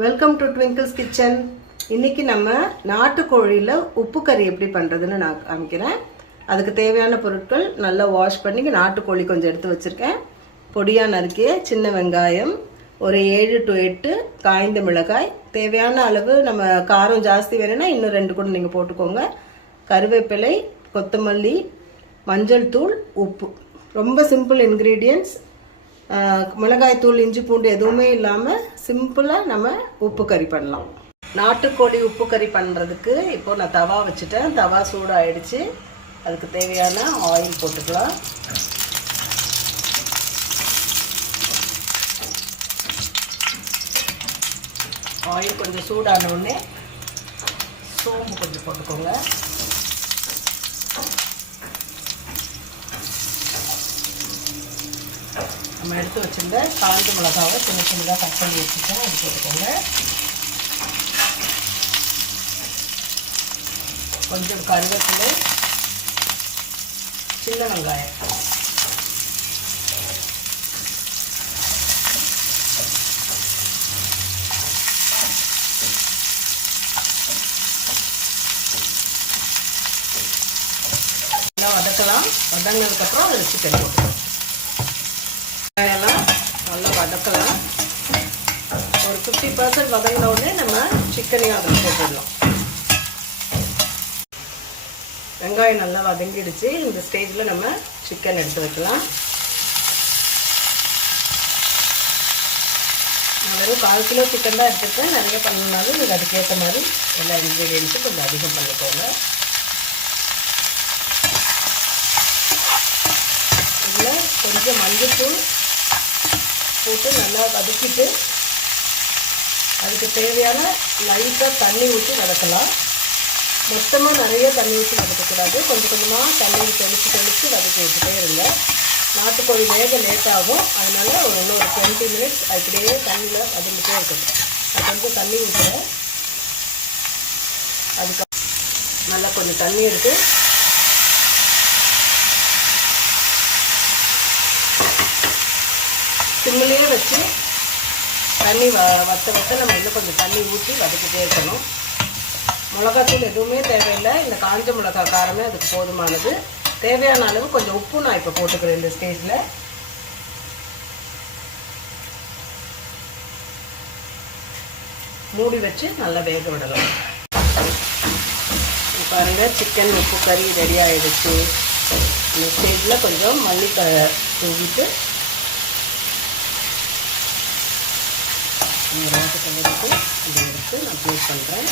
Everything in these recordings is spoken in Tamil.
Welcome to twinkles kitchen. இன்றைக்கி நம்ம நாட்டுக்கோழியில் உப்பு கறி எப்படி பண்ணுறதுன்னு நான் காமிக்கிறேன். அதுக்கு தேவையான பொருட்கள் நல்லா வாஷ் பண்ணி நாட்டுக்கோழி கொஞ்சம் எடுத்து வச்சுருக்கேன். பொடியாக நறுக்கிய சின்ன வெங்காயம், ஒரு 7 to 8 காய்ந்த மிளகாய், தேவையான அளவு நம்ம காரம் ஜாஸ்தி வேணும்னா இன்னும் 2 கூட நீங்கள் போட்டுக்கோங்க. கருவேப்பிலை, கொத்தமல்லி, மஞ்சள் தூள், உப்பு. ரொம்ப சிம்பிள் இன்க்ரீடியன்ட்ஸ். மிளகாய் தூள், இஞ்சி பூண்டு எதுவுமே இல்லாமல் சிம்பிளாக நம்ம உப்பு கறி பண்ணலாம். நாட்டுக்கோழி உப்பு கறி பண்ணுறதுக்கு இப்போது நான் தவா வச்சுட்டேன். தவா சூடாகிடுச்சு. அதுக்கு தேவையான ஆயில் போட்டுக்கலாம். ஆயில் கொஞ்சம் சூடான உடனே சோம்பு கொஞ்சம் போட்டுக்கோங்க. நம்ம எடுத்து வச்சுருந்த காய்ந்த மிளகாவை சின்ன சின்னதாக கட் பண்ணி வச்சுட்டோம், அது போட்டுக்கோங்க. கொஞ்சம் கருவேப்பிலை, சின்ன வெங்காயம், நல்லா வதக்கலாம். வதங்கினதுக்கப்புறம் அதில் சிக்கன் போட்டுக்கலாம். வெங்காயம்லாம் நல்லா வதக்கலாம். ஒரு 50% வதங்கின உடனே நம்ம சிக்கனையும் அதில் போட்டுடலாம். வெங்காயம் நல்லா வதங்கிடுச்சு. இந்த ஸ்டேஜில் நம்ம சிக்கன் எடுத்து வைக்கலாம். நான் வெறும் 1/4 கிலோ சிக்கன் தான் எடுத்துருக்கேன். நிறைய பண்ணணுனாலும் நீங்கள் அதுக்கேற்ற மாதிரி எல்லா இன்க்ரீடியன்ஸும் கொஞ்சம் அதிகம் பண்ணிக்கோங்க. இதில் கொஞ்சம் மஞ்சள்தூள் போட்டு நல்லா வதக்கிட்டு அதுக்கு தேவையான லைட்டாக தண்ணி ஊற்றி வதக்கலாம். மொத்தமாக நிறைய தண்ணி ஊற்றி வதக்கக்கூடாது. கொஞ்சம் கொஞ்சமாக தண்ணி தெளித்து வதக்கி வச்சுட்டே இருங்க. நாட்டுக்கோழி வேக லேட் ஆகும். அதனால் இன்னும் ஒரு 20 minutes அப்படியே தண்ணியில் வதங்கிட்டே இருக்கணும். அது கொஞ்சம் தண்ணி ஊற்றுறேன். அதுக்கு நல்லா கொஞ்சம் தண்ணி எடுத்து சிம்மிலேயே வச்சு தண்ணி வத்த நம்ம இன்னும் கொஞ்சம் தண்ணி ஊற்றி வதக்கிட்டே இருக்கணும். மிளகாத்தூள் எதுவுமே தேவையில்லை. இந்த காஞ்ச மிளகா காரமே அதுக்கு போதுமானது. தேவையான அளவு கொஞ்சம் உப்பு நான் இப்போ போட்டுக்கிறேன். இந்த ஸ்டேஜில் மூடி வச்சு நல்லா வேக விடலாம். பாருங்கள், சிக்கன் உப்பு கறி ரெடி ஆகிடுச்சு. இந்த ஸ்டேஜில் கொஞ்சம் மல்லித்தழை தூவிட்டு ரோட்டு கலருக்கு இதை எடுத்து நான் ப்ளேட் பண்ணுறேன்.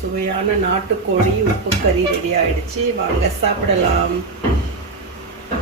சுவையான நாட்டுக்கோழி உப்பு கறி ரெடி ஆகிடுச்சு. வாங்க சாப்பிடலாம்.